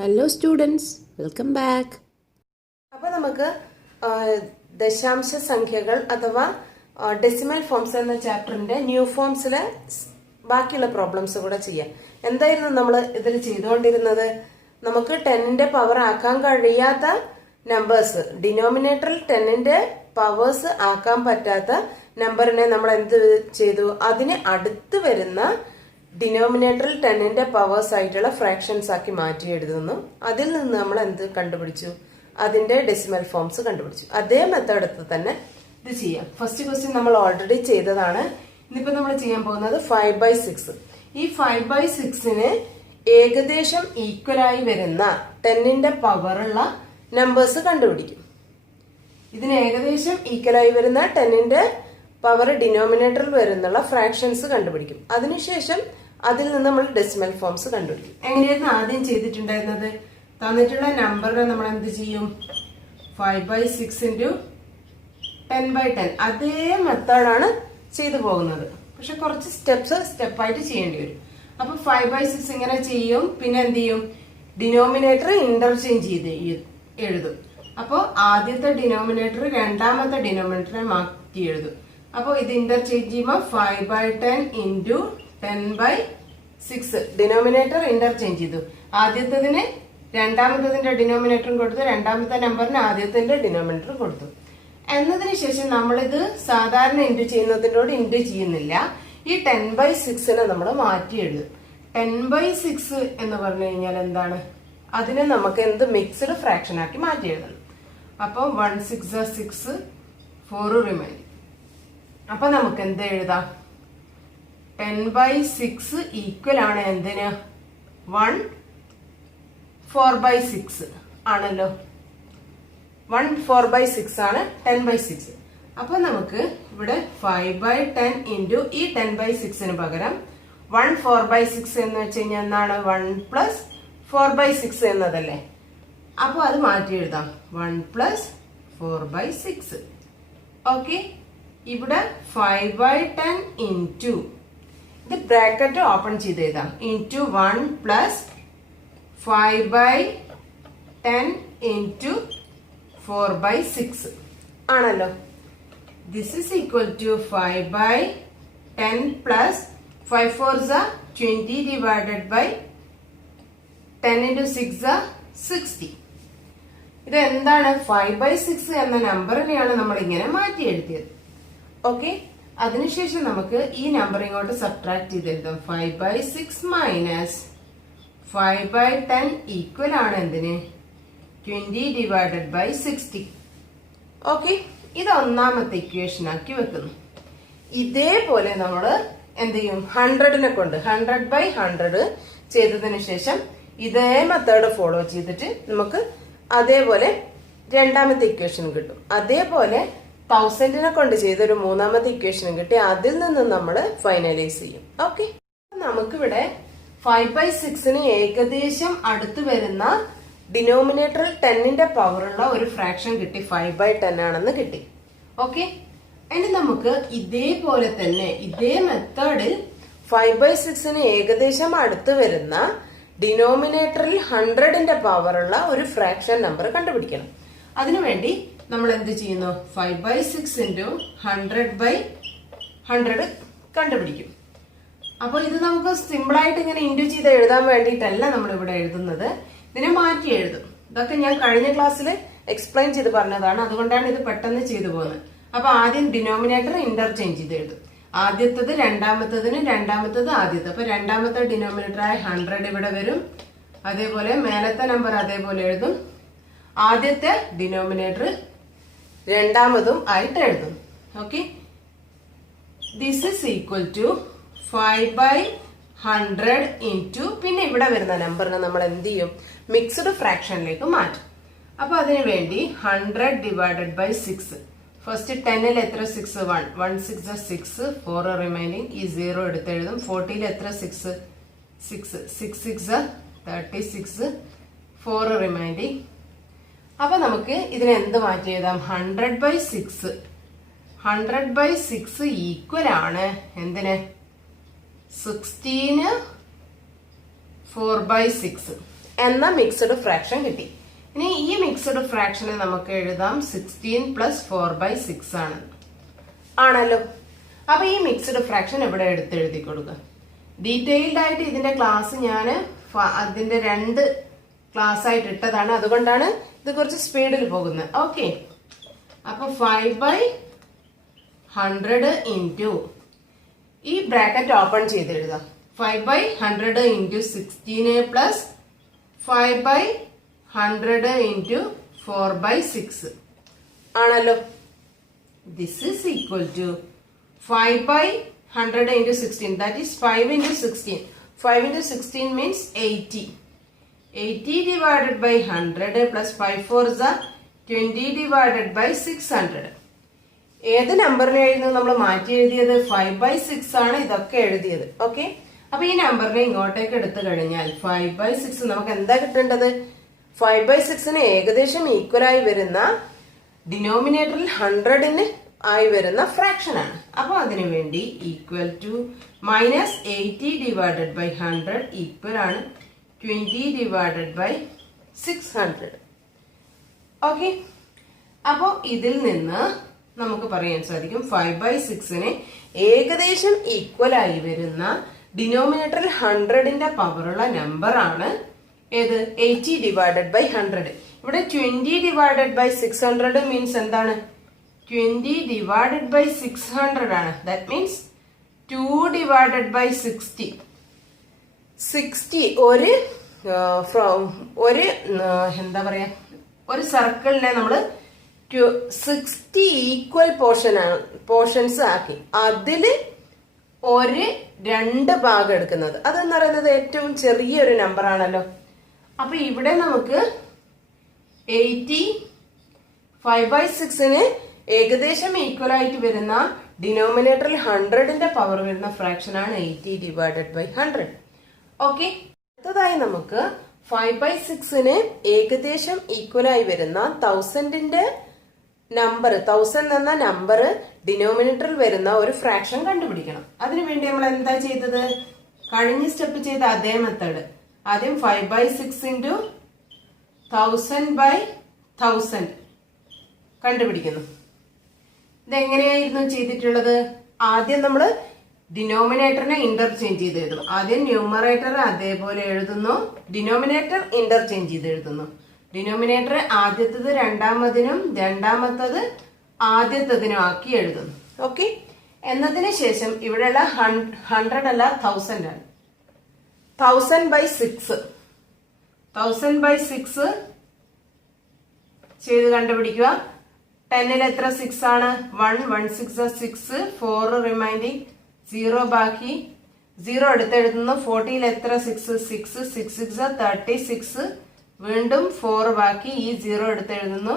Hello students, welcome back. അപ്പോൾ നമുക്ക് ദശാംശ സംഖ്യകൾ അഥവാ ഡെസിമൽ ഫോംസ് എന്ന ചാപ്റ്ററിന്റെ ന്യൂ ഫോംസിലെ ബാക്കിയുള്ള പ്രോബ്ലംസ് കൂടെ ചെയ്യാം. എന്തായിരുന്നു നമ്മൾ ഇതിൽ ചെയ്തുകൊണ്ടിരുന്നത്? നമുക്ക് 10ന്റെ പവർ ആക്കാൻ കഴിയാത്ത നമ്പേഴ്സ്, ഡിനോമിനേറ്ററിൽ 10ന്റെ പവേഴ്സ് ആക്കാൻ പറ്റാത്ത നമ്പറിനെ നമ്മൾ എന്ത് ചെയ്തു? അതിന് അടുത്ത് വരുന്ന ഡിനോമിനേറ്ററിൽ 10ന്റെ പവേഴ്സ് ആയിട്ടുള്ള ഫ്രാക്ഷൻസ് ആക്കി മാറ്റി എഴുതുന്നു. അതിൽ നിന്ന് നമ്മൾ എന്ത് കണ്ടുപിടിച്ചു? അതിന്റെ ഡെസിമൽ ഫോംസ് കണ്ടുപിടിച്ചു. അതേ മെത്തേഡ് എടുത്ത് തന്നെ ഇത് ചെയ്യാം. ഫസ്റ്റ് ക്വസ്റ്റ്യൻ നമ്മൾ ഓൾറെഡി ചെയ്തതാണ്. ഇന്നിപ്പോ നമ്മൾ ചെയ്യാൻ പോകുന്നത് 5/6. ഈ 5/6ന് ഏകദേശം ഈക്വലായി വരുന്ന 10ന്റെ പവറുള്ള നമ്പേഴ്സ് കണ്ടുപിടിക്കും. ഇതിന് ഏകദേശം ഈക്വലായി വരുന്ന 10ന്റെ പവർ ഡിനോമിനേറ്ററിൽ വരുന്നുള്ള ഫ്രാക്ഷൻസ് കണ്ടുപിടിക്കും. അതിനുശേഷം അതിൽ നിന്ന് നമ്മൾ ഡെസിമൽ ഫോംസ് കണ്ടുപിടിക്കും. എങ്ങനെയായിരുന്നു ആദ്യം ചെയ്തിട്ടുണ്ടായിരുന്നത്? തന്നിട്ടുള്ള നമ്പറിനെ നമ്മൾ എന്ത് ചെയ്യും? 5/6 × 10/10 അതേ മെത്തേഡാണ് ചെയ്തു പോകുന്നത്. പക്ഷെ കുറച്ച് സ്റ്റെപ്പായിട്ട് ചെയ്യേണ്ടി വരും. അപ്പൊ 5/6 ഇങ്ങനെ ചെയ്യും. പിന്നെ എന്ത് ചെയ്യും? ഡിനോമിനേറ്റർ ഇന്റർചേഞ്ച് ചെയ്ത് എഴുതും. അപ്പോൾ ആദ്യത്തെ ഡിനോമിനേറ്റർ രണ്ടാമത്തെ ഡിനോമിനേറ്ററെ മാറ്റി എഴുതും. അപ്പോൾ ഇത് ഇന്റർചേഞ്ച് ചെയ്യുമ്പോൾ 5/10 × 10/6 ഡിനോമിനേറ്റർ ഇന്റർചേഞ്ച് ചെയ്തു. ആദ്യത്തതിന് രണ്ടാമത്തതിന്റെ ഡിനോമിനേറ്ററും കൊടുത്തു, രണ്ടാമത്തെ നമ്പറിന് ആദ്യത്തിന്റെ ഡിനോമിനേറ്ററും കൊടുത്തു. എന്നതിന് ശേഷം നമ്മളിത് സാധാരണ ഇൻറ്റു ചെയ്യുന്നതിനോട് ഇൻറ്റു ചെയ്യുന്നില്ല. ഈ 10/6നെ നമ്മൾ മാറ്റി എഴുതും. 10/6 എന്ന് പറഞ്ഞു കഴിഞ്ഞാൽ എന്താണ്? അതിനെ നമുക്ക് എന്ത് മിക്സ്ഡ് ഫ്രാക്ഷൻ ആക്കി മാറ്റി എഴുതണം. അപ്പോൾ 1 6 6, 4 റിമൈനിങ്. അപ്പൊ നമുക്ക് എന്ത് എഴുതാം? 10/6 ഈക്വൽ ആണ് എന്തിന്? 1 4/6 ആണല്ലോ. 1 4/6 ആണ് 10/6. അപ്പൊ നമുക്ക് ഇവിടെ 5/10 × ഈ 10/6ന് പകരം 1 4/6 എന്ന് വെച്ച് കഴിഞ്ഞാൽ എന്താണ്? 1 + 4/6 എന്നതല്ലേ. അപ്പൊ അത് മാറ്റി എഴുതാം. 1 + 4/6. ഓക്കെ. ഇവിടെ 5/10 × ഇത് ബ്രാക്കറ്റ് ഓപ്പൺ ചെയ്ത് എഴുതാം. × 1 + 5/10 × 4/6 ആണല്ലോ. This is equal to 5/10 + 5 4s 20 / 10 × 6 60. ഇത് എന്താണ്? 5/6 എന്ന നമ്പറിനെയാണ് നമ്മൾ ഇങ്ങനെ മാറ്റി എഴുതിയത്. ഓക്കെ. അതിനുശേഷം നമുക്ക് ഈ നമ്പർ ഇങ്ങോട്ട് സബ്ട്രാക്ട് ചെയ്ത് എഴുതാം. 5/6 - 5/10 ഈക്വൽ ആണ് എന്തിന്? 20 / 60. ഓക്കെ. ഇത് ഒന്നാമത്തെ ഇക്വേഷൻ ആക്കി വെക്കുന്നു. ഇതേപോലെ നമ്മൾ എന്ത് ചെയ്യും? 100നെ കൊണ്ട് 100/100 ചെയ്തതിനു ശേഷം ഇതേ മെത്തേഡ് ഫോളോ ചെയ്തിട്ട് നമുക്ക് അതേപോലെ രണ്ടാമത്തെ ഇക്വേഷൻ കിട്ടും. അതേപോലെ 1000നെ കൊണ്ട് ചെയ്തൊരു മൂന്നാമത്തെ ഇക്വേഷനും കിട്ടി. അതിൽ നിന്ന് നമ്മൾ ഫൈനലൈസ് ചെയ്യും. ഓക്കെ. നമുക്കിവിടെ 5/6ന് ഏകദേശം അടുത്ത് വരുന്ന ഡിനോമിനേറ്ററിൽ 10ന്റെ പവറുള്ള ഒരു ഫ്രാക്ഷൻ കിട്ടി. 5/10 ആണെന്ന് കിട്ടി. ഓക്കെ. ഇനി നമുക്ക് ഇതേപോലെ തന്നെ ഇതേ മെത്തേഡിൽ 5/6ന് ഏകദേശം അടുത്ത് വരുന്ന ഡിനോമിനേറ്ററിൽ 100ന്റെ പവറുള്ള ഒരു ഫ്രാക്ഷൻ നമ്പർ കണ്ടുപിടിക്കണം. അതിനുവേണ്ടി നമ്മൾ എന്ത് ചെയ്യുന്നു? 5/6 × 100/100 കണ്ടുപിടിക്കും. അപ്പോൾ ഇത് നമുക്ക് സിമ്പിൾ ആയിട്ട് ഇങ്ങനെ ഇൻഡ്യൂ ചെയ്ത് എഴുതാൻ വേണ്ടിയിട്ടല്ല നമ്മൾ ഇവിടെ എഴുതുന്നത്. ഇതിനെ മാറ്റി എഴുതും. ഇതൊക്കെ ഞാൻ കഴിഞ്ഞ ക്ലാസ്സിൽ എക്സ്പ്ലെയിൻ ചെയ്ത് പറഞ്ഞതാണ്. അതുകൊണ്ടാണ് ഇത് പെട്ടെന്ന് ചെയ്തു പോകുന്നത്. അപ്പൊ ആദ്യം ഡിനോമിനേറ്റർ ഇന്റർചേഞ്ച് ചെയ്ത് എഴുതും. ആദ്യത്തത് രണ്ടാമത്തതിന്, രണ്ടാമത്തത് ആദ്യത്തെ. അപ്പൊ രണ്ടാമത്തെ ഡിനോമിനേറ്റർ ആയ 100 ഇവിടെ വരും. അതേപോലെ മേലത്തെ നമ്പർ അതേപോലെ എഴുതും. ആദ്യത്തെ ഡിനോമിനേറ്റർ രണ്ടാമതും ആയിട്ട് എഴുതും. Okay. This is equal to 5/100 × പിന്നെ ഇവിടെ വരുന്ന നമ്പറിനെ നമ്മൾ എന്ത് ചെയ്യും? മിക്സ്ഡ് ഫ്രാക്ഷനിലേക്ക് മാറ്റും. അപ്പൊ അതിനു വേണ്ടി 100 / 6. ഫസ്റ്റ് 10ൽ എത്ര? 6 1 1 6 6, 4 റിമൈനിങ്. ഈ 0 എടുത്തെഴുതും. 40ൽ എത്ര? 6 6 6 6 36, 4 റിമൈനിങ്. അപ്പൊ നമുക്ക് ഇതിനെ എന്ത് മാറ്റി എഴുതാം? 100/6. 100/6 ഈക്വൽ ആണ് എന്തിന്? 16 4/6. എന്ന മിക്സഡ് ഫ്രാക്ഷൻ കിട്ടി. ഇനി ഈ മിക്സഡ് ഫ്രാക്ഷനെ നമുക്ക് എഴുതാം 16 പ്ലസ് 4/6 ആണ് ആണല്ലോ. അപ്പൊ ഈ മിക്സഡ് ഫ്രാക്ഷൻ ഇവിടെ എഴുതി കൊടുക്കുക. ഡീറ്റെയിൽഡ് ആയിട്ട് ഇതിന്റെ ക്ലാസ് ഞാൻ അതിന്റെ 2 ക്ലാസ് ആയിട്ട് ഇട്ടതാണ്, അതുകൊണ്ടാണ് ഇത് കുറച്ച് സ്പീഡിൽ പോകുന്നത്. ഓക്കെ, അപ്പൊ 5/100 ഇൻറ്റു ഈ ബ്രാക്കറ്റ് ഓപ്പൺ ചെയ്ത് എഴുതാം. 5/100 ഇൻറ്റു 16 പ്ലസ് 5/100 ഇൻറ്റു 4/6 ആണല്ലോ. This is equal to 5/100 into 16, that is 5 into 16. 5 into 16 means 80. 80 divided by 100 plus 5 4s are 20 divided by 600. ഏത് നമ്പറിനായിരുന്നു നമ്മൾ മാറ്റി എഴുതിയത്? 5/6 ആണ് ഇതൊക്കെ എഴുതിയത്. ഓക്കെ, അപ്പൊ ഈ നമ്പറിനെ ഇങ്ങോട്ടേക്ക് എടുത്തു കഴിഞ്ഞാൽ 5/6 നമുക്ക് എന്താ കിട്ടേണ്ടത്? 5/6ന് ഏകദേശം ഈക്വൽ ആയി വരുന്ന ഡിനോമിനേറ്ററിൽ 100ന് ആയി വരുന്ന ഫ്രാക്ഷൻ ആണ്. അപ്പൊ അതിനു വേണ്ടി equal to -80 divided by 100 equal ആണ് 20 ഡിവൈഡഡ് ബൈ 600. ഓക്കെ, അപ്പോ ഇതിൽ നിന്ന് നമുക്ക് പറയാൻ സാധിക്കും 5/6ന് ഏകദേശം ഈക്വൽ ആയി വരുന്ന ഡിനോമിനേറ്ററിൽ 100ന്റെ പവറുള്ള നമ്പർ ആണ് ഏത്? 80 ഡിവൈഡഡ് ബൈ 100. ഇവിടെ 20 ഡിവൈഡഡ് ബൈ 600 മീൻസ് എന്താണ്? 20 divided by 600 ആണ്. That means 2 divided by 60. 60 എന്താ പറയാ, ഒരു സർക്കിളിനെ നമ്മള് 60 ഈക്വൽ പോർഷൻസ് ആക്കി അതില് 2 ഭാഗം എടുക്കുന്നത്. അതെന്ന് പറയുന്നത് ഏറ്റവും ചെറിയൊരു നമ്പർ ആണല്ലോ. അപ്പൊ ഇവിടെ നമുക്ക് 5/6ന് ഏകദേശം ഈക്വൽ ആയിട്ട് വരുന്ന ഡിനോമിനേറ്ററിൽ 100ന്റെ പവർ വരുന്ന ഫ്രാക്ഷൻ ആണ് 80 ഡിവൈഡഡ് ബൈ 100. ഓക്കെ, അടുത്തതായി നമുക്ക് 5/6ന് ഏകദേശം ഈക്വൽ ആയി വരുന്ന 1000ന്റെ നമ്പർ, 1000 എന്ന നമ്പർ ഡിനോമിനേറ്ററിൽ വരുന്ന ഒരു ഫ്രാക്ഷൻ കണ്ടുപിടിക്കണം. അതിനുവേണ്ടി നമ്മൾ എന്താ ചെയ്തത്? കഴിഞ്ഞ സ്റ്റെപ്പ് ചെയ്ത അതേ മെത്തേഡ്. ആദ്യം 5/6 ഇൻറ്റു 1000/1000 കണ്ടുപിടിക്കുന്നു. ഇതെങ്ങനെയായിരുന്നു ചെയ്തിട്ടുള്ളത്? ആദ്യം നമ്മൾ ഡിനോമിനേറ്ററിനെ ഇന്റർചേഞ്ച് ചെയ്ത് എഴുതും. ആദ്യം ന്യൂമറേറ്റർ അതേപോലെ എഴുതുന്നു, ഡിനോമിനേറ്റർ ഇന്റർചേഞ്ച് ചെയ്ത് എഴുതുന്നു. ഡിനോമിനേറ്റർ ആദ്യത്തത് രണ്ടാമതിനും രണ്ടാമത്തത് ആദ്യത്തതിനും ആക്കി എഴുതുന്നു. ഓക്കെ, എന്നതിന് ശേഷം ഇവിടെയുള്ള 100 അല്ല 1000 ആണ്. 1000/6 ചെയ്ത് കണ്ടുപിടിക്കുക. 10ൽ എത്ര 6 ആണ്? 1 1 6 6 4 റിമൈൻഡിങ് 0 ബാക്കി 0 എടുത്തെഴുതുന്നു. 40ൽ എത്ര 6 6 6 6 36 വീണ്ടും 4 ബാക്കി ഈ 0 എടുത്തെഴുതുന്നു.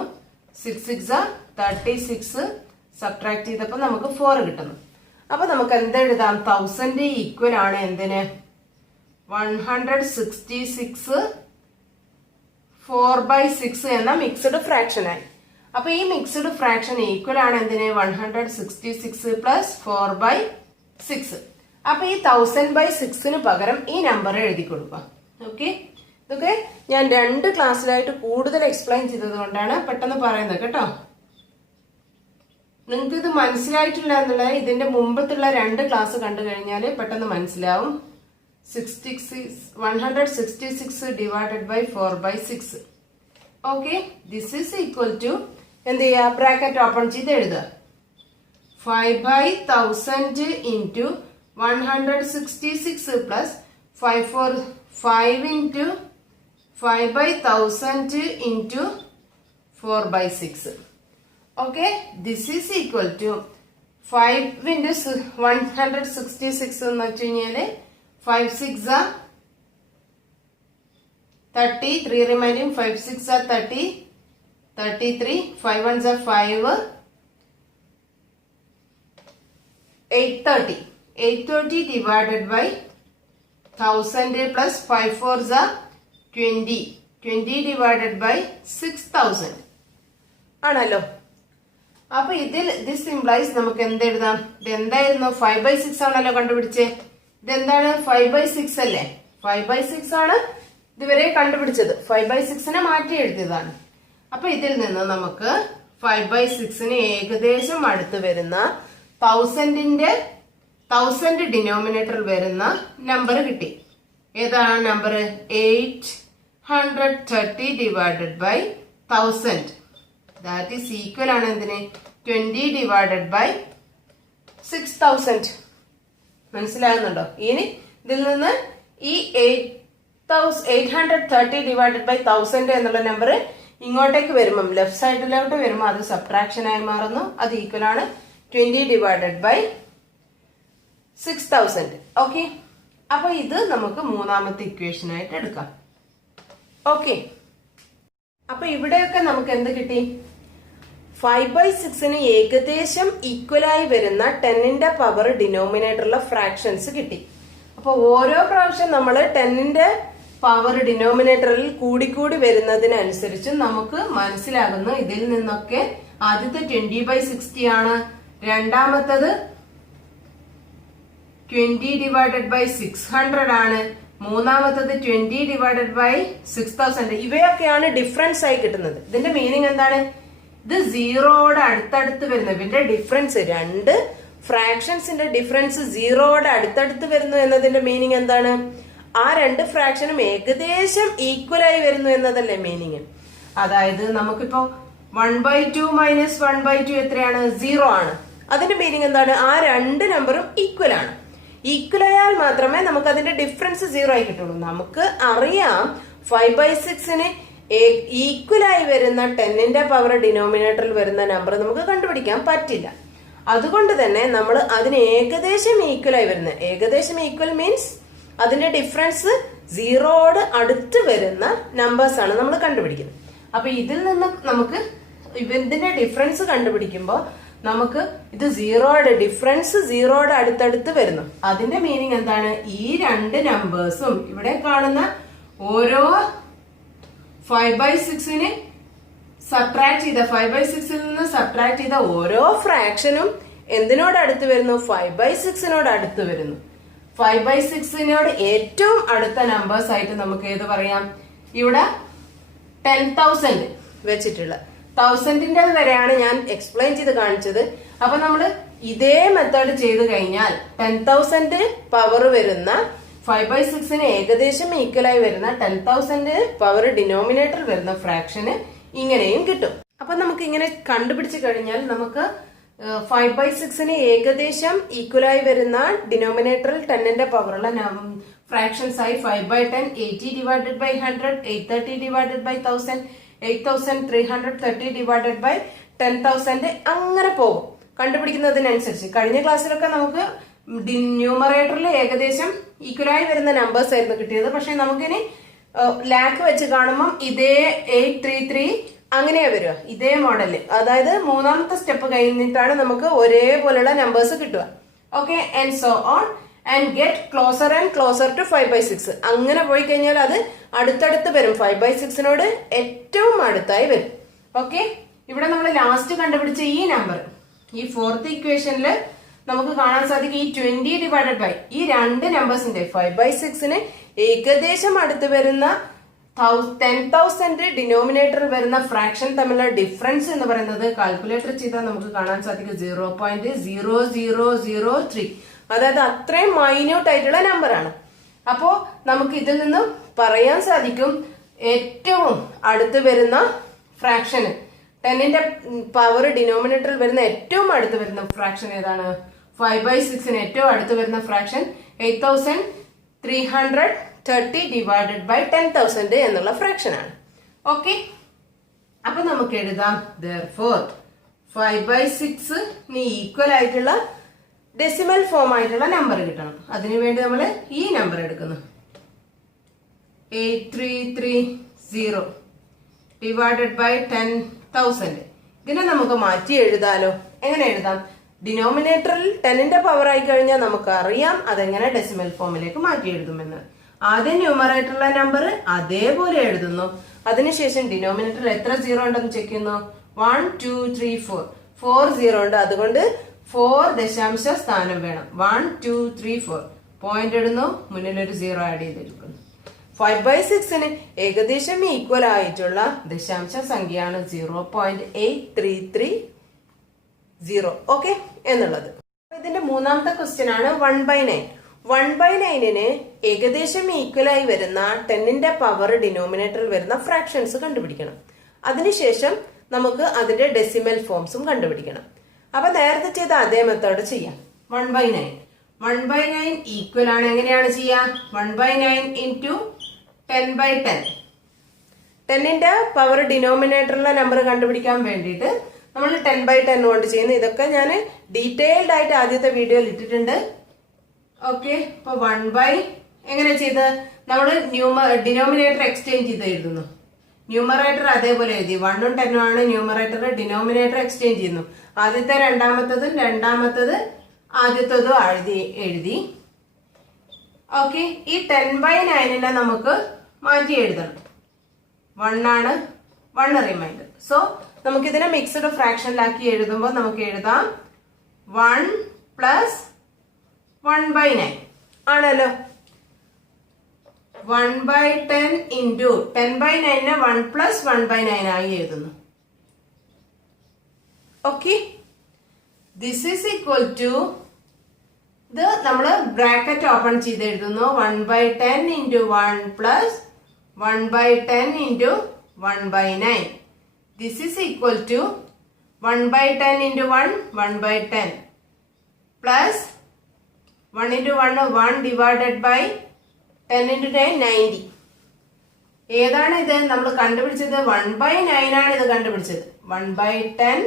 6 6 36 സബ്ട്രാക്ട് ചെയ്തപ്പോൾ നമുക്ക് 4 കിട്ടുന്നു. അപ്പൊ നമുക്ക് എന്തെഴുതാം? 1000 ഈക്വൽ ആണ് എന്തിന്? 166 4/6 എന്ന മിക്സഡ് ഫ്രാക്ഷൻ ആയി. അപ്പൊ ഈ മിക്സഡ് ഫ്രാക്ഷൻ ഈക്വൽ ആണ് എന്തിന്? 166 പ്ലസ് 4/6. അപ്പൊ ഈ 1000/6ന് പകരം ഈ നമ്പർ എഴുതി കൊടുക്കുക. ഓക്കെ, ഇതൊക്കെ ഞാൻ 2 ക്ലാസ്സിലായിട്ട് കൂടുതൽ എക്സ്പ്ലെയിൻ ചെയ്തത് കൊണ്ടാണ് പെട്ടെന്ന് പറയുന്നത് കേട്ടോ. നിങ്ങൾക്ക് ഇത് മനസ്സിലായിട്ടില്ല എന്നുള്ളത് ഇതിന്റെ മുമ്പത്തുള്ള 2 ക്ലാസ് കണ്ടു കഴിഞ്ഞാൽ പെട്ടെന്ന് മനസ്സിലാവും. 166 divided by 4/6. Okay, this is equal to എന്ത് ചെയ്യാ? ബ്രാക്കറ്റ് ഓപ്പൺ ചെയ്ത് എഴുതുക. 5/1000 into 166 plus 5 into 5/1000 into 4/6. Okay, this is equal to 5 into 166 എന്ന് വെച്ച് കഴിഞ്ഞാല് 5 6 30 3 remaining 5 6 30 33 5 1 5 830 830 divided by 1000 plus 5 4s are 20 20 divided by 6000 ആണല്ലോ. അപ്പൊ ഇതിൽ ദിസ് ഇംപ്ലൈസ് നമുക്ക് എന്തെഴുതാം? ഇതെന്തായിരുന്നു? 5/6 ആണല്ലോ കണ്ടുപിടിച്ചേ. ഇതെന്താണ്? 5/6 അല്ലേ? 5/6 ആണ്. ഇതുവരെ കണ്ടുപിടിച്ചത് 5/6 മാറ്റി എഴുതിയതാണ്. അപ്പൊ ഇതിൽ നിന്ന് നമുക്ക് 5/6 ഏകദേശം അടുത്ത് വരുന്ന 1000 ഡിനോമിനേറ്ററിൽ വരുന്ന നമ്പർ കിട്ടി. ഏതാണ് number? 830 divided by 1000. That is equal ആണ് എന്തിന്? 20 ഡിവൈഡഡ് ബൈ 6000. മനസ്സിലാകുന്നുണ്ടോ? ഇനി ഇതിൽ നിന്ന് ഈ 830 ഡിവൈഡഡ് ബൈ 1000 എന്നുള്ള നമ്പർ ഇങ്ങോട്ടേക്ക് വരുമ്പം ലെഫ്റ്റ് സൈഡിലോട്ട് വരുമ്പോൾ അത് സബ്ട്രാക്ഷൻ ആയി മാറുന്നു. അത് ഈക്വൽ ആണ് 20 ഡിവൈഡഡ് ബൈ 6000. ഓക്കെ, അപ്പൊ ഇത് നമുക്ക് മൂന്നാമത്തെ ഇക്വേഷൻ ആയിട്ട് എടുക്കാം. ഓക്കെ, അപ്പൊ ഇവിടെയൊക്കെ നമുക്ക് എന്ത് കിട്ടി? 5/6 ഏകദേശം ഈക്വലായി വരുന്ന 10ന്റെ പവർ ഡിനോമിനേറ്ററിലെ ഫ്രാക്ഷൻസ് കിട്ടി. അപ്പൊ ഓരോ പ്രാവശ്യം നമ്മൾ 10ന്റെ പവർ ഡിനോമിനേറ്ററിൽ കൂടിക്കൂടി വരുന്നതിനനുസരിച്ച് നമുക്ക് മനസ്സിലാകുന്നു ഇതിൽ നിന്നൊക്കെ ആദ്യത്തെ 20/60 ആണ്, രണ്ടാമത്തത് 20 ഡിവൈഡഡ് ബൈ 600 ആണ്, മൂന്നാമത്തത് 20 ഡിവൈഡഡ് ബൈ 6000. ഇവയൊക്കെയാണ് ഡിഫറൻസ് ആയി കിട്ടുന്നത്. ഇതിന്റെ മീനിങ് എന്താണ്? ഇത് സീറോയോട് അടുത്തടുത്ത് വരുന്നു. ഇതിന്റെ ഡിഫറൻസ്, രണ്ട് ഫ്രാക്ഷൻസിന്റെ ഡിഫറൻസ് സീറോയോട് അടുത്തടുത്ത് വരുന്നു എന്നതിന്റെ മീനിങ് എന്താണ്? ആ രണ്ട് ഫ്രാക്ഷനും ഏകദേശം ഈക്വൽ ആയി വരുന്നു എന്നതല്ലേ മീനിങ്. അതായത് നമുക്കിപ്പോ 1/2 മൈനസ് 1/2 എത്രയാണ്? 0 ആണ്. അതിന്റെ മീനിങ് എന്താണ്? ആ രണ്ട് നമ്പറും ഈക്വൽ ആണ്. ഈക്വൽ ആയാൽ മാത്രമേ നമുക്ക് അതിന്റെ ഡിഫറൻസ് 0 ആയി കിട്ടുള്ളൂ. നമുക്ക് അറിയാം 5/6 ഈക്വൽ ആയി വരുന്ന 10ന്റെ പവർ ഡിനോമിനേറ്ററിൽ വരുന്ന നമ്പർ നമുക്ക് കണ്ടുപിടിക്കാൻ പറ്റില്ല. അതുകൊണ്ട് തന്നെ നമ്മൾ അതിന് ഏകദേശം ഈക്വൽ ആയി വരുന്ന, ഏകദേശം ഈക്വൽ മീൻസ് അതിന്റെ ഡിഫറൻസ് സീറോയോട് അടുത്ത് വരുന്ന നമ്പേഴ്സ് ആണ് നമ്മൾ കണ്ടുപിടിക്കുന്നത്. അപ്പൊ ഇതിൽ നിന്ന് നമുക്ക് ഇതിന്റെ ഡിഫറൻസ് കണ്ടുപിടിക്കുമ്പോൾ നമുക്ക് ഇത് ഡിഫറൻസ് സീറോയുടെ അടുത്തടുത്ത് വരുന്നു. അതിന്റെ മീനിങ് എന്താണ്? ഈ രണ്ട് നമ്പേഴ്സും ഇവിടെ കാണുന്ന ഓരോ 5/6 സബ്ട്രാക്ട് ചെയ്ത 5/6 നിന്ന് സബ്ട്രാക്ട് ചെയ്ത ഓരോ ഫ്രാക്ഷനും എന്തിനോട് അടുത്ത് വരുന്നു? 5/6 അടുത്ത് വരുന്നു. 5/6 ഏറ്റവും അടുത്ത നമ്പേഴ്സ് ആയിട്ട് നമുക്ക് ഏത് പറയാം? ഇവിടെ 10,000 വെച്ചിട്ടുള്ള 1000ന്റെ വരെയാണ് ഞാൻ എക്സ്പ്ലെയിൻ ചെയ്ത് കാണിച്ചത്. അപ്പൊ നമ്മൾ ഇതേ മെത്തേഡ് ചെയ്ത് കഴിഞ്ഞാൽ 10,000 പവർ വരുന്ന 5/6 ഏകദേശം ഈക്വലായി വരുന്ന 10,000 പവർ ഡിനോമിനേറ്റർ വരുന്ന ഫ്രാക്ഷന് ഇങ്ങനെയും കിട്ടും. അപ്പൊ നമുക്ക് ഇങ്ങനെ കണ്ടുപിടിച്ചു കഴിഞ്ഞാൽ നമുക്ക് 5/6 ഏകദേശം ഈക്വലായി വരുന്ന ഡിനോമിനേറ്ററിൽ 10ന്റെ പവറുള്ള ഫ്രാക്ഷൻസ് ആയി 5/10, 80 divided by 100, 830 divided by 1000, 8330 divided by 10,000 അങ്ങനെ പോകും കണ്ടുപിടിക്കുന്നതിനനുസരിച്ച്. കഴിഞ്ഞ ക്ലാസ്സിലൊക്കെ നമുക്ക് ന്യൂമറേറ്ററിൽ ഏകദേശം ഈക്വലായി വരുന്ന നമ്പേഴ്സ് ആയിരുന്നു കിട്ടിയത്. പക്ഷെ നമുക്കിനി ലാക്ക് വെച്ച് കാണുമ്പോൾ ഇതേ 833 അങ്ങനെയാ വരിക, ഇതേ മോഡല്. അതായത് മൂന്നാമത്തെ സ്റ്റെപ്പ് കഴിഞ്ഞിട്ടാണ് നമുക്ക് ഒരേപോലെയുള്ള നമ്പേഴ്സ് കിട്ടുക. Okay, and so on and get closer and closer to 5/6. അങ്ങനെ പോയി കഴിഞ്ഞാൽ അത് അടുത്തടുത്ത് വരും, 5/6 ഏറ്റവും അടുത്തായി വരും. ഓക്കെ, ഇവിടെ നമ്മൾ ലാസ്റ്റ് കണ്ടുപിടിച്ച ഈ നമ്പർ, ഈ ഫോർത്ത് ഇക്വേഷനിൽ നമുക്ക് കാണാൻ സാധിക്കും ഈ 20 ഡിവൈഡഡ് ബൈ ഈ രണ്ട് നമ്പേഴ്സിന്റെ 5/6 ഏകദേശം അടുത്ത് വരുന്ന 10,000 ഡിനോമിനേറ്ററിൽ വരുന്ന ഫ്രാക്ഷൻ തമ്മിലുള്ള ഡിഫറൻസ് എന്ന് പറയുന്നത് കാൽക്കുലേറ്റർ ചെയ്താൽ നമുക്ക് കാണാൻ സാധിക്കും 0.0003. അതായത് അത്രയും മൈന്യൂട്ട് ആയിട്ടുള്ള നമ്പർ ആണ്. അപ്പോ നമുക്ക് ഇതിൽ നിന്ന് പറയാൻ സാധിക്കും ഏറ്റവും അടുത്ത് വരുന്ന ഫ്രാക്ഷന് 10ന്റെ പവർ ഡിനോമിനേറ്ററിൽ വരുന്ന ഏറ്റവും അടുത്ത് വരുന്ന ഫ്രാക്ഷൻ ഏതാണ്? 5/6 ഏറ്റവും അടുത്ത് വരുന്ന ഫ്രാക്ഷൻ 8330 ഡിവൈഡഡ് ബൈ 10,000 എന്നുള്ള ഫ്രാക്ഷൻ ആണ്. ഓക്കെ, അപ്പൊ നമുക്ക് എഴുതാം therefore 5/6 ഈക്വൽ ആയിട്ടുള്ള ഡെസിമൽ ഫോം ആയിട്ടുള്ള നമ്പർ കിട്ടണം. അതിനുവേണ്ടി നമ്മൾ ഈ നമ്പർ എടുക്കുന്നു, 8330 ഡിവൈഡഡ് ബൈ 10,000. ഇതിനെ നമുക്ക് മാറ്റി എഴുതാലോ. എങ്ങനെ എഴുതാം? ഡിനോമിനേറ്ററിൽ 10ന്റെ പവർ ആയി കഴിഞ്ഞാൽ നമുക്ക് അറിയാം അതെങ്ങനെ ഡെസിമൽ ഫോമിലേക്ക് മാറ്റി എഴുതുമെന്ന്. ആദ്യം ന്യൂമറേറ്ററിലെ നമ്പർ അതേപോലെ എഴുതുന്നു, അതിനുശേഷം ഡിനോമിനേറ്ററിൽ എത്ര സീറോ ഉണ്ടെന്ന് ചെക്ക് ചെയ്യുന്നു. 1 2 3 4 0 ഉണ്ട്. അതുകൊണ്ട് 4 ദശാംശ സ്ഥാനം വേണം. 1 2 3 4 പോയിന്റ് ഇടുന്നു, മുന്നിൽ ഒരു 0 ആഡ് ചെയ്തെടുക്കുന്നു. 5/6 ഏകദേശം ഈക്വൽ ആയിട്ടുള്ള ദശാംശ സംഖ്യയാണ് 0.8330. ഓക്കെ എന്നുള്ളത്. ഇതിന്റെ മൂന്നാമത്തെ ക്വസ്റ്റ്യൻ ആണ് 1/9. 1/9 ഏകദേശം ഈക്വൽ ആയി വരുന്ന 10ന്റെ പവർ ഡിനോമിനേറ്ററിൽ വരുന്ന ഫ്രാക്ഷൻസ് കണ്ടുപിടിക്കണം. അതിനുശേഷം നമുക്ക് അതിന്റെ ഡെസിമൽ ഫോംസും കണ്ടുപിടിക്കണം. അപ്പൊ നേരത്തെ ചെയ്ത അതേ മെത്തേഡ് ചെയ്യാം. 1/9 1/9 ഈക്വൽ ആണ്. എങ്ങനെയാണ് ചെയ്യാ? 1/9 ഇൻറ്റു 10/10. 10ന്റെ പവർ ഡിനോമിനേറ്ററിലെ നമ്പർ കണ്ടുപിടിക്കാൻ വേണ്ടിയിട്ട് നമ്മൾ 10/10 കൊണ്ട് ചെയ്യുന്നു. ഇതൊക്കെ ഞാൻ ഡീറ്റെയിൽഡ് ആയിട്ട് ആദ്യത്തെ വീഡിയോയിൽ ഇട്ടിട്ടുണ്ട്. ഓക്കെ, അപ്പൊ 1/, എങ്ങനെ ചെയ്ത് നമ്മൾ ഡിനോമിനേറ്റർ എക്സ്ചേഞ്ച് ചെയ്ത് എഴുതുന്നു. ന്യൂമറേറ്റർ അതേപോലെ എഴുതി. 1ഉം 10ഉം ആണ് ന്യൂമറേറ്റർ, ഡിനോമിനേറ്റർ എക്സ്ചേഞ്ച് ചെയ്യുന്നു. ആദ്യത്തെ രണ്ടാമത്തതും രണ്ടാമത്തത് ആദ്യത്തതും എഴുതി. ഓക്കെ, ഈ 10/9 നമുക്ക് മാറ്റി എഴുതണം. 1 ആണ്, 1 റിമൈൻഡർ. സോ നമുക്ക് ഇതിനെ മിക്സ്ഡ് ഫ്രാക്ഷനിലാക്കി എഴുതുമ്പോൾ നമുക്ക് എഴുതാം 1 പ്ലസ് 1/9 ആണല്ലോ. 1/10 ഇൻറ്റു 10/9 1 പ്ലസ് 1/9 ആയി എഴുതുന്നു. Okay, this is equal to, ഇത് നമ്മൾ ബ്രാക്കറ്റ് ഓപ്പൺ ചെയ്ത് എഴുതുന്നു. 1/10 into 1 plus 1/10 into 1/9. This is equal to 1/10 into 1 1/10 plus 1 into 1 1 divided by 10 into 9 90. ഏതാണ് ഇത് നമ്മൾ കണ്ടുപിടിച്ചത്? 1/9 ആണ് ഇത് കണ്ടുപിടിച്ചത്. 1/10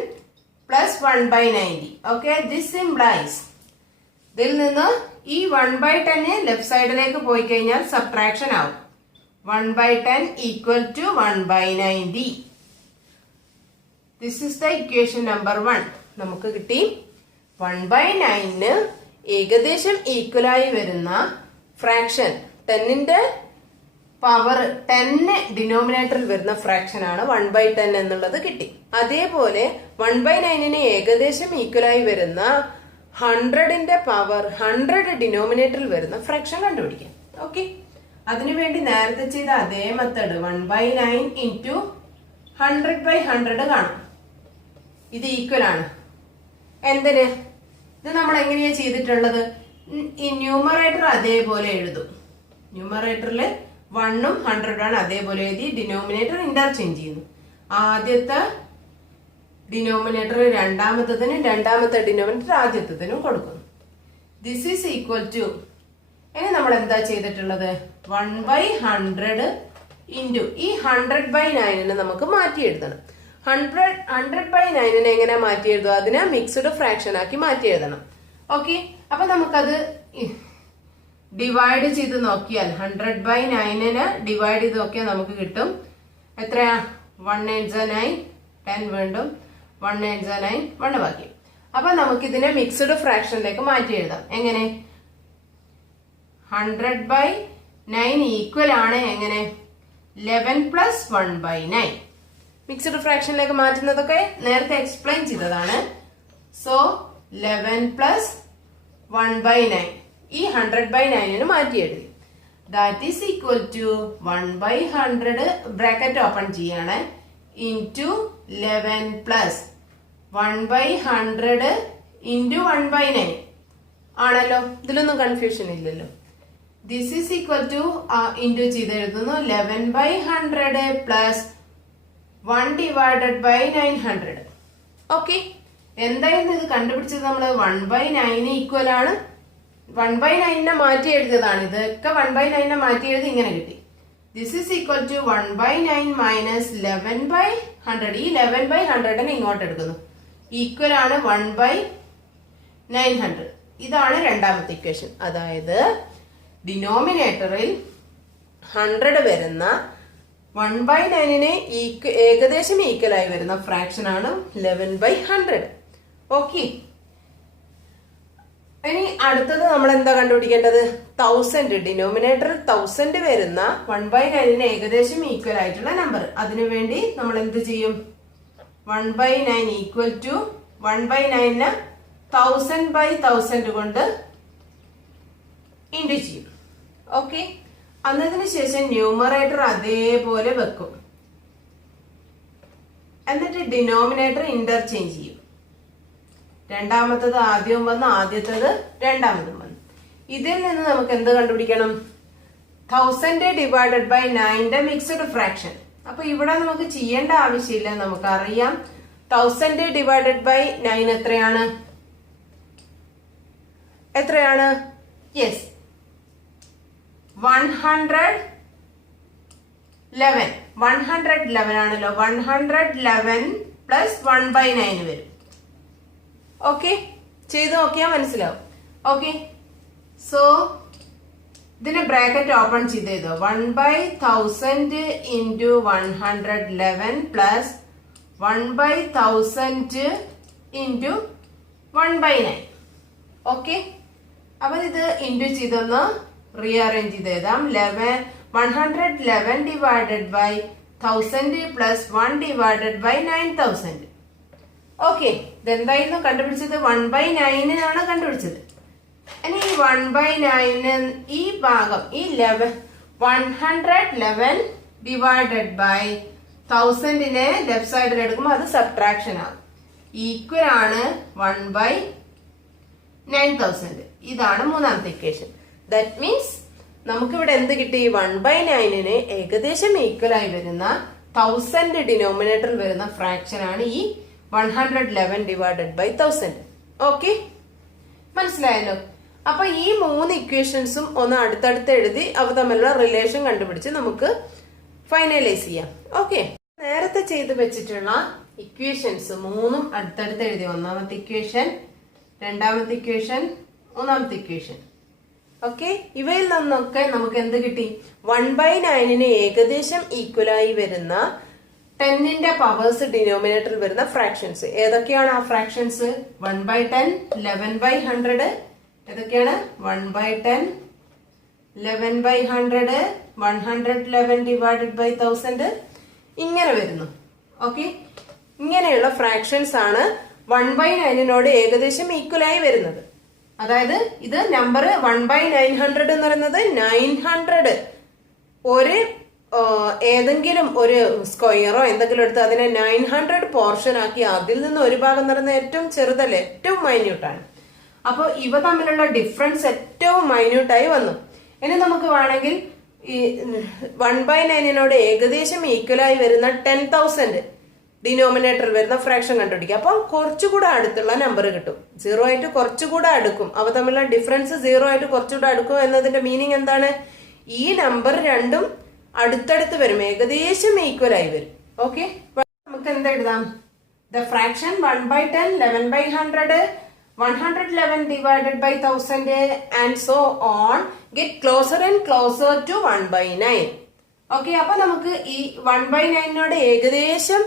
പ്ലസ് 1/90. ഓക്കെ, ദിസ് ഇംപ്ലൈസ്, ഇതിൽ നിന്ന് ഈ 1/10 ലെഫ്റ്റ് സൈഡിലേക്ക് പോയി കഴിഞ്ഞാൽ സബ്ട്രാക്ഷൻ ആവും. 1/10 equal to 1/90. This is the equation number 1. നമുക്ക് കിട്ടി 1/9 ഏകദേശം ഈക്വലായി വരുന്ന ഫ്രാക്ഷൻ 10ന്റെ പവർ 10 ഡിനോമിനേറ്ററിൽ വരുന്ന ഫ്രാക്ഷൻ ആണ് 1/10 എന്നുള്ളത് കിട്ടി. അതേപോലെ 1/9 ഏകദേശം ഈക്വലായി വരുന്ന 100ന്റെ പവർ 100 ഡിനോമിനേറ്ററിൽ വരുന്ന ഫ്രാക്ഷൻ കണ്ടുപിടിക്കാം. ഓക്കെ, അതിനുവേണ്ടി നേരത്തെ ചെയ്ത അതേ മെത്തേഡ് 1/9 ഇൻറ്റു 100/100 കാണും. ഇത് ഈക്വൽ ആണ്. എന്തിന്? ഇത് നമ്മൾ എങ്ങനെയാ ചെയ്തിട്ടുള്ളത്? ഈ ന്യൂമറേറ്റർ അതേപോലെ എഴുതും. ന്യൂമറേറ്ററിൽ 1ഉം 100 ആണ് അതേപോലെ എഴുതി. ഡിനോമിനേറ്റർ ഇന്റർചേഞ്ച് ചെയ്യുന്നു. ആദ്യത്തെ ഡിനോമിനേറ്റർ രണ്ടാമത്തതിനും രണ്ടാമത്തെ ഡിനോമിനേറ്റർ ആദ്യത്തതിനും കൊടുക്കുന്നു. ദിസ് ഈസ് ഈക്വൽ ടു, ഇനി നമ്മൾ എന്താ ചെയ്തിട്ടുള്ളത്? 1/100 ഇൻറ്റു ഈ 100/9 നമുക്ക് മാറ്റി എഴുതണം. 100/9 എങ്ങനെ മാറ്റി എഴുതുക? അതിനെ മിക്സ്ഡ് ഫ്രാക്ഷൻ ആക്കി മാറ്റി എഴുതണം. ഓക്കെ, അപ്പൊ നമുക്കത് ഡിവൈഡ് ചെയ്ത് നോക്കിയാൽ 100/9 ഡിവൈഡ് ചെയ്ത് നോക്കിയാൽ നമുക്ക് കിട്ടും എത്രയാ? 1 8 9, 10 വീണ്ടും 1 8 9, 1 ബാക്കി. അപ്പൊ നമുക്ക് ഇതിനെ മിക്സ്ഡ് ഫ്രാക്ഷനിലേക്ക് മാറ്റി എഴുതാം. എങ്ങനെ? 100/9 ഈക്വൽ ആണ് എങ്ങനെ? 11 പ്ലസ് 1/9. മിക്സ്ഡ് ഫ്രാക്ഷനിലേക്ക് മാറ്റുന്നതൊക്കെ നേരത്തെ എക്സ്പ്ലെയിൻ ചെയ്തതാണ്. സോ 11 പ്ലസ് 1/9 ഈ 100/9 മാറ്റി എഴുതി. That is equal to 1/100 bracket open ചെയ്യാണ് ഇൻറ്റു 11 പ്ലസ് 1/100 ഇൻറ്റു 1/9 ആണല്ലോ. ഇതിലൊന്നും കൺഫ്യൂഷൻ ഇല്ലല്ലോ. This is equal to into ചെയ്ത് എഴുതുന്നു 11/100 പ്ലസ് 1 ഡിവൈഡഡ് ബൈ 900. ഓക്കെ, എന്തായിരുന്നു ഇത് കണ്ടുപിടിച്ചത് നമ്മൾ? 1/9 ഈക്വൽ ആണ്. 1/9 മാറ്റി എഴുതിയതാണ്. ഇതൊക്കെ 1/9 മാറ്റി എഴുതി ഇങ്ങനെ കിട്ടി. This is equal to 1/9 minus 11/100. ഈ 11/100 ഇങ്ങോട്ട് എടുക്കുന്നു. ഈക്വൽ ആണ് 1/900. ഇതാണ് രണ്ടാമത്തെ ഇക്വേഷൻ. അതായത് ഡിനോമിനേറ്ററിൽ 100 വരുന്ന 1/9 ഏകദേശം ഈക്വൽ ആയി വരുന്ന ഫ്രാക്ഷൻ ആണ് 11/100. ഓക്കെ, ഇനി അടുത്തത് നമ്മൾ എന്താ കണ്ടുപിടിക്കേണ്ടത്? 1000. ഡിനോമിനേറ്ററിൽ 1000 വരുന്ന 1/9 ഏകദേശം ഈക്വൽ ആയിട്ടുള്ള നമ്പർ. അതിനുവേണ്ടി നമ്മൾ എന്ത് ചെയ്യും? 1/9 ഈക്വൽ ടു 1/9 1000/1000 കൊണ്ട് ഇൻറ്റു ചെയ്യും. ഓക്കെ, എന്നതിന് ശേഷം ന്യൂമറേറ്റർ അതേപോലെ വെക്കും. എന്നിട്ട് ഡിനോമിനേറ്റർ ഇന്റർചേഞ്ച് ചെയ്യും. രണ്ടാമത്തത് ആദ്യവും വന്ന് ആദ്യത്തത് രണ്ടാമതും വന്നു. ഇതിൽ നിന്ന് നമുക്ക് എന്ത് കണ്ടുപിടിക്കണം? 1000 ഡിവൈഡഡ് ബൈ 9ന്റെ മിക്സ്ഡ് ഫ്രാക്ഷൻ. അപ്പൊ ഇവിടെ നമുക്ക് ചെയ്യേണ്ട ആവശ്യമില്ല, നമുക്കറിയാം 1000 ഡിവൈഡഡ് ബൈ 9 എത്രയാണ്? യെസ്, 111 ആണല്ലോ. 111 പ്ലസ് 1/9 വരും. ഓക്കെ, ചെയ്ത് നോക്കിയാൽ മനസ്സിലാവും. ഓക്കെ, സോ ഇതിന്റെ ബ്രാക്കറ്റ് ഓപ്പൺ ചെയ്തോ. 1/1000 ഇൻറ്റു 111 പ്ലസ് 1/1000 ഇൻറ്റു 1/9. ഓക്കെ, അപ്പൊ ഇത് ഇൻറ്റു ചെയ്തൊന്ന് റീഅറേഞ്ച് ചെയ്ത് എഴുതാം. 111 divided by 1000 plus 1 divided by 9000. Okay, ഇതെന്തായിരുന്നു കണ്ടുപിടിച്ചത്? 1/9 ആണ് കണ്ടുപിടിച്ചത്. ഇനി ഈ 1/9 ഈ ഭാഗം ഈ 111 ഡിവൈഡഡ് ബൈ 1000നെ ലെഫ്റ്റ് സൈഡിൽ എടുക്കുമ്പോൾ അത് സബ്ട്രാക്ഷൻ ആകും. ഈക്വൽ ആണ് 1/9000. ഇതാണ് മൂന്നാമത്തെ ഇക്വേഷൻ. ദാറ്റ് മീൻസ് നമുക്കിവിടെ എന്ത് കിട്ടി? 1/9ന് ഏകദേശം ഈക്വൽ ആയി വരുന്ന 1000 ഡിനോമിനേറ്ററിൽ വരുന്ന ഫ്രാക്ഷൻ ആണ് ഈ 111 ഡിവൈഡഡ് ബൈ 1000. ഓക്കെ, മനസ്സിലായല്ലോ. അപ്പൊ ഈ മൂന്ന് ഇക്വേഷൻസും ഒന്ന് അടുത്തടുത്ത് എഴുതി അവ തമ്മിലുള്ള റിലേഷൻ കണ്ടുപിടിച്ച് നമുക്ക് ഫൈനലൈസ് ചെയ്യാം. ഓക്കെ, നേരത്തെ ചെയ്ത് വെച്ചിട്ടുള്ള ഇക്വേഷൻസ് മൂന്നും അടുത്തടുത്ത് എഴുതി. ഒന്നാമത്തെ ഇക്വേഷൻ, രണ്ടാമത്തെ ഇക്വേഷൻ, മൂന്നാമത്തെ ഇക്വേഷൻ. ഓക്കെ, ഇവയിൽ നിന്നൊക്കെ നമുക്ക് എന്ത് കിട്ടി? 1/9ന് ഏകദേശം ഈക്വലായി വരുന്ന 10ന്റെ പവേഴ്സ് ഡിനോമിനേറ്ററിൽ വരുന്ന ഫ്രാക്ഷൻസ് ഏതൊക്കെയാണ്? ആ ഫ്രാക്ഷൻസ് 1/10, 11/100. ഏതൊക്കെയാണ്? 1/10, 11/100, 111 ഡിവൈഡഡ് ബൈ 1000. ഇങ്ങനെ വരുന്നു. ഓക്കെ, ഇങ്ങനെയുള്ള ഫ്രാക്ഷൻസ് ആണ് 1/9നോട് ഏകദേശം ഈക്വലായി വരുന്നത്. അതായത് ഇത് നമ്പർ 1/900 എന്ന് പറയുന്നത് 900 ഒരു ഏതെങ്കിലും ഒരു സ്ക്വയറോ എന്തെങ്കിലും എടുത്ത് അതിനെ 900 പോർഷൻ ആക്കി അതിൽ നിന്ന് ഒരു ഭാഗം എന്ന് പറയുന്നത് ഏറ്റവും ചെറുതല്ലേ, ഏറ്റവും മൈന്യൂട്ടാണ്. അപ്പോൾ ഇവ തമ്മിലുള്ള ഡിഫറൻസ് ഏറ്റവും മൈന്യൂട്ടായി വന്നു. ഇനി നമുക്ക് വേണമെങ്കിൽ ഈ 1/9നോട് ഏകദേശം ഈക്വലായി വരുന്ന 10,000 ഡിനോമിനേറ്ററിൽ വരുന്ന ഫ്രാക്ഷൻ കണ്ടുപിടിക്കുക. അപ്പം കുറച്ചുകൂടെ അടുത്തുള്ള നമ്പർ കിട്ടും. 0 ആയിട്ട് കുറച്ചുകൂടെ അടുക്കും. അവ തമ്മിലുള്ള ഡിഫറൻസ് 0 ആയിട്ട് കുറച്ചുകൂടെ അടുക്കും എന്നതിന്റെ മീനിങ് എന്താണ്? ഈ നമ്പർ രണ്ടും അടുത്തടുത്ത് വരും, ഏകദേശം ഈക്വൽ ആയി വരും. ഓക്കെ, നമുക്ക് എന്താ എഴുതാം? The fraction 1/10, 11/100, 111 divided by 1000 and so on get closer and closer to 1/9. Okay, അപ്പൊ നമുക്ക് ഈ 1/9നോട് ഏകദേശം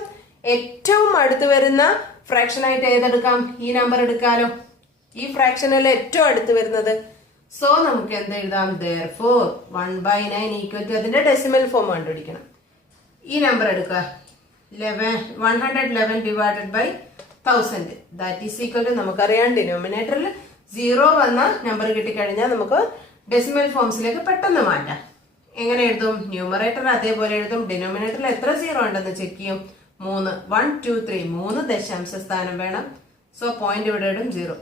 ഏറ്റവും അടുത്ത് വരുന്ന ഫ്രാക്ഷൻ ആയിട്ട് ഏതെടുക്കാം? ഈ നമ്പർ എടുക്കാലോ. ഈ ഫ്രാക്ഷനല്ലേ ഏറ്റവും അടുത്ത് വരുന്നത്. സോ നമുക്ക് എന്ത് എഴുതാം? therefore 1/9 ഈക്വൽ ടു അതിന്റെ ഡെസിമൽ ഫോം കണ്ടുപിടിക്കണം. ഈ നമ്പർ എടുക്കുക, 111 divided by 1000. That is equal to നമുക്കറിയാം ഡിനോമിനേറ്ററിൽ 0 വന്ന നമ്പർ കിട്ടിക്കഴിഞ്ഞാൽ നമുക്ക് ഡെസിമൽ ഫോംസിലേക്ക് പെട്ടെന്ന് മാറ്റാം. എങ്ങനെ എഴുതും? ന്യൂമറേറ്റർ അതേപോലെ എഴുതും. ഡിനോമിനേറ്ററിൽ എത്ര 0 ഉണ്ടെന്ന് ചെക്ക് ചെയ്യും. 3, 1, 2, 3 3 ദശാംശ സ്ഥാനം വേണം. സോ പോയിന്റ് ഇവിടെ ഇടും 0,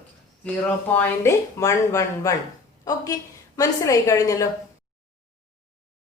0.111. ഓക്കെ, മനസ്സിലായി കഴിഞ്ഞല്ലോ.